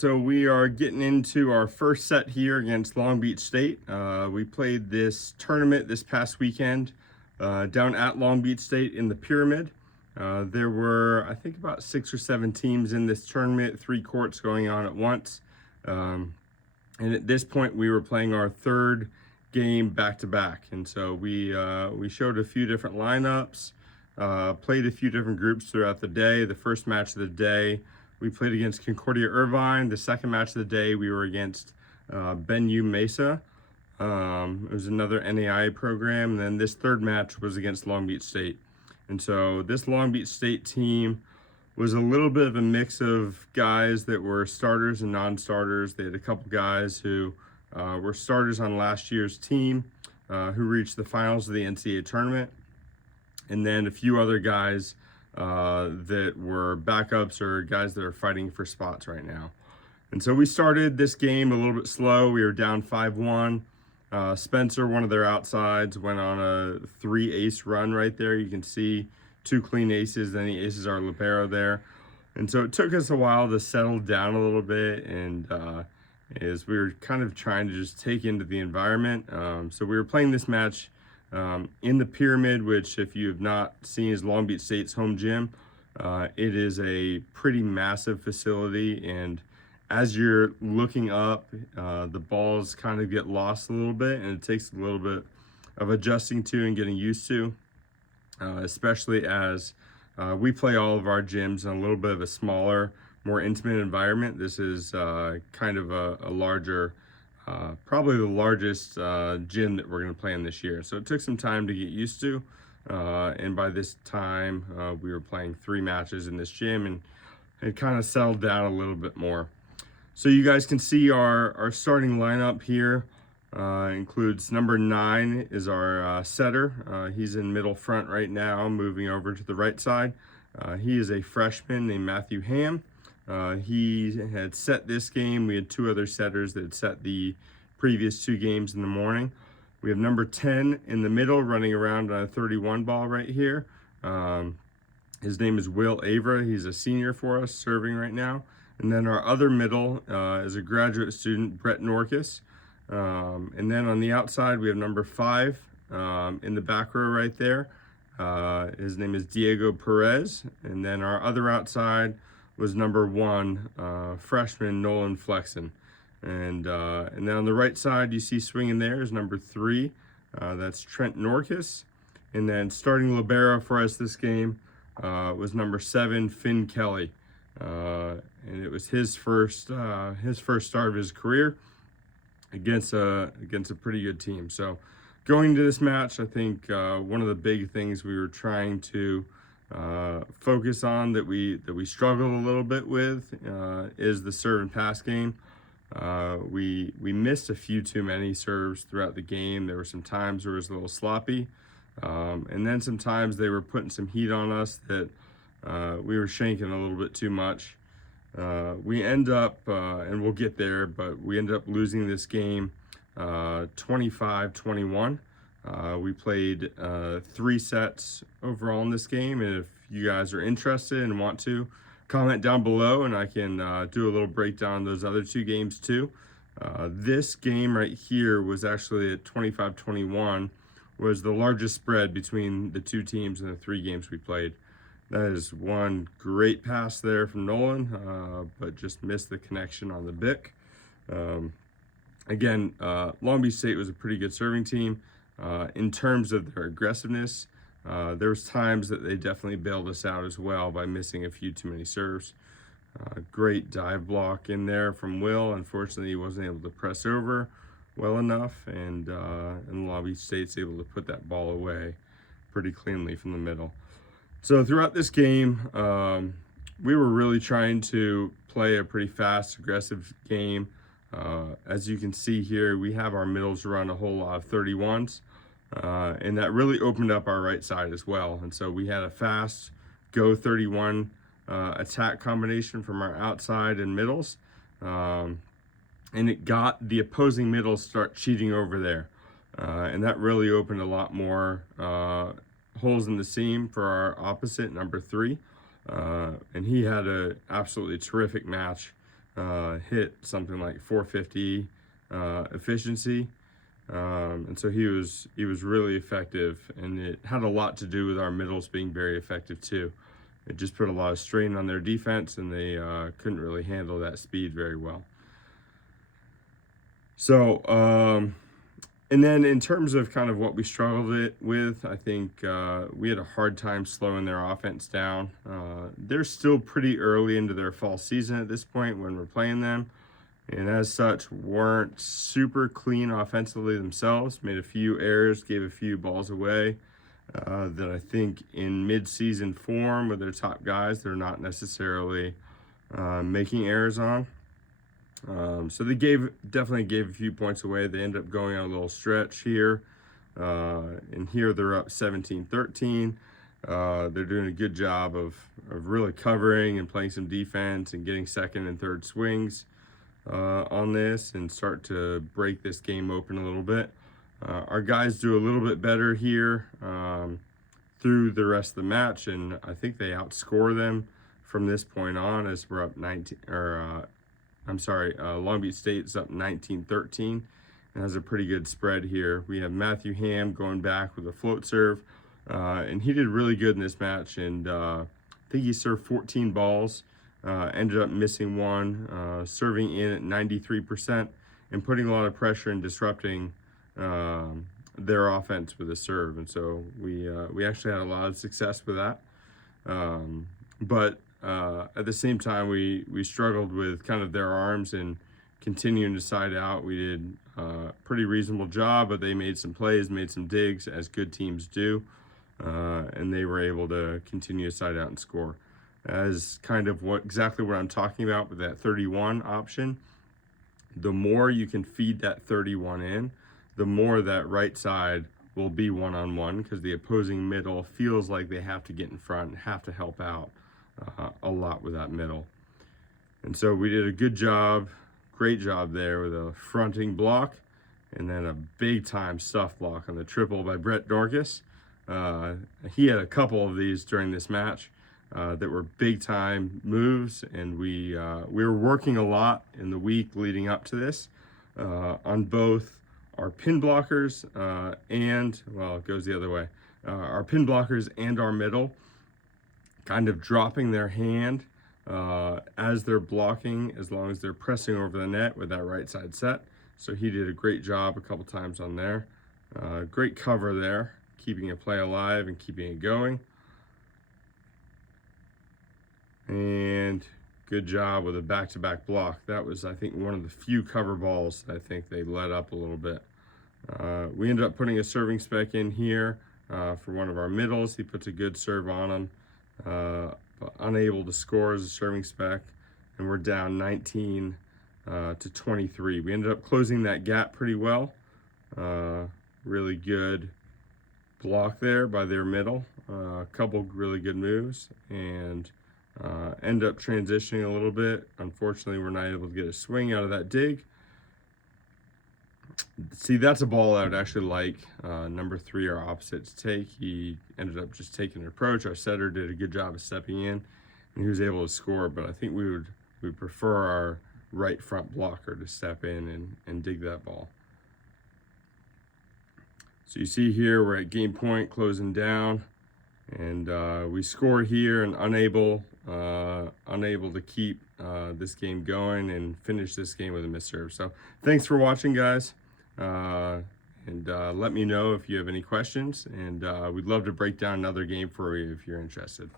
So we are getting into our first set here against Long Beach State. We played this tournament this past weekend down at Long Beach State in the Pyramid. There were, I think, about 6 or 7 teams in this tournament, 3 courts going on at once. And at this point, we were playing our third game back-to-back. And so we showed a few different lineups, played a few different groups throughout the day. The first match of the day, we played against Concordia Irvine. The second match of the day, we were against BenU Mesa. It was another NAIA program. And then this third match was against Long Beach State. And so this Long Beach State team was a little bit of a mix of guys that were starters and non-starters. They had a couple guys who were starters on last year's team who reached the finals of the NCAA tournament. And then a few other guys that were backups or guys that are fighting for spots right now. And so we started this game a little bit slow. We were down 5-1. Spencer, one of their outsides, went on a 3-ace run right there. You can see 2 clean aces, then he aces our libero there. And so it took us a while to settle down a little bit, and as we were kind of trying to just take into the environment. So we were playing this match in the Pyramid, which, if you have not seen, is Long Beach State's home gym. It is a pretty massive facility, and as you're looking up, the balls kind of get lost a little bit, and it takes a little bit of adjusting to and getting used to, especially as we play all of our gyms in a little bit of a smaller, more intimate environment. This is kind of a larger, probably the largest gym that we're going to play in this year. So it took some time to get used to, and by this time we were playing 3 matches in this gym, and it kind of settled down a little bit more. So you guys can see our starting lineup here. Includes number 9 is our setter. He's in middle front right now, moving over to the right side. He is a freshman named Matthew Ham. He had set this game. We had 2 other setters that had set the previous 2 games in the morning. We have number 10 in the middle, running around on a 31 ball right here. His name is Will Avra. He's a senior for us, serving right now. And then our other middle is a graduate student, Brett Norkus. And then on the outside, we have number 5 in the back row right there. His name is Diego Perez. And then our other outside was number 1, freshman Nolan Flexen. And then on the right side, you see swinging there is number 3. That's Trent Norkus. And then starting libero for us this game was number 7, Finn Kelly. And it was his first start of his career against a pretty good team. So going into this match, I think one of the big things we were trying to focus on that we struggled a little bit with is the serve and pass game. We missed a few too many serves throughout the game. There were some times where it was a little sloppy, and then sometimes they were putting some heat on us that we were shanking a little bit too much. We end up, and we'll get there, but we ended up losing this game 25-21. We played 3 sets overall in this game, and if you guys are interested and want to, comment down below and I can do a little breakdown on those other 2 games too. This game right here was actually at 25-21, was the largest spread between the 2 teams in the 3 games we played. That is one great pass there from Nolan, but just missed the connection on the Bic. Again, Long Beach State was a pretty good serving team. In terms of their aggressiveness, there was times that they definitely bailed us out as well by missing a few too many serves. Great dive block in there from Will. Unfortunately, he wasn't able to press over well enough, and Long Beach State's able to put that ball away pretty cleanly from the middle. So throughout this game, we were really trying to play a pretty fast, aggressive game. As you can see here, we have our middles run a whole lot of 31s, and that really opened up our right side as well. And so we had a fast go 31 attack combination from our outside and middles, and it got the opposing middles start cheating over there, and that really opened a lot more holes in the seam for our opposite, number 3, and he had a absolutely terrific match. hit something like 450 efficiency. And so he was really effective, and it had a lot to do with our middles being very effective too. It just put a lot of strain on their defense, and they couldn't really handle that speed very well. So, and then in terms of kind of what we struggled with, I think we had a hard time slowing their offense down. They're still pretty early into their fall season at this point when we're playing them, and as such weren't super clean offensively themselves. Made a few errors, gave a few balls away that I think in mid-season form with their top guys, they're not necessarily making errors on. So they definitely gave a few points away. They ended up going on a little stretch here. And here they're up 17-13. They're doing a good job of really covering and playing some defense and getting second and third swings on this and start to break this game open a little bit. Our guys do a little bit better here through the rest of the match, and I think they outscore them from this point on as we're up 19, or Long Beach State's up 19-13 and has a pretty good spread here. We have Matthew Ham going back with a float serve, and he did really good in this match, and I think he served 14 balls, ended up missing one, serving in at 93% and putting a lot of pressure and disrupting their offense with a serve. And so we actually had a lot of success with that. But at the same time, we struggled with kind of their arms and continuing to side out. We did a pretty reasonable job, but they made some plays, made some digs, as good teams do, and they were able to continue to side out and score. As kind of exactly what I'm talking about with that 31 option, the more you can feed that 31 in, the more that right side will be one-on-one, because the opposing middle feels like they have to get in front and have to help out a lot with that middle. And so we did a good job, great job there with a fronting block and then a big time stuff block on the triple by Brett Dorcas. He had a couple of these during this match that were big time moves, and we were working a lot in the week leading up to this on both our pin blockers and, well, it goes the other way, our pin blockers and our middle, kind of dropping their hand as they're blocking, as long as they're pressing over the net with that right side set. So he did a great job a couple times on there. Great cover there, keeping a play alive and keeping it going. And good job with a back-to-back block. That was, I think, one of the few cover balls I think they let up a little bit. We ended up putting a serving spec in here for one of our middles. He puts a good serve on him, but unable to score as a serving spec, and we're down 19 to 23. We ended up closing that gap pretty well. Really good block there by their middle. A couple really good moves, and end up transitioning a little bit. Unfortunately, we're not able to get a swing out of that dig. See, that's a ball I would actually like number 3, our opposite, to take. He ended up just taking an approach. Our setter did a good job of stepping in, and he was able to score, but I think we would prefer our right front blocker to step in and dig that ball. So you see here, we're at game point, closing down, and we score here and unable to keep this game going and finish this game with a missed serve. So thanks for watching, guys. And let me know if you have any questions, and we'd love to break down another game for you if you're interested.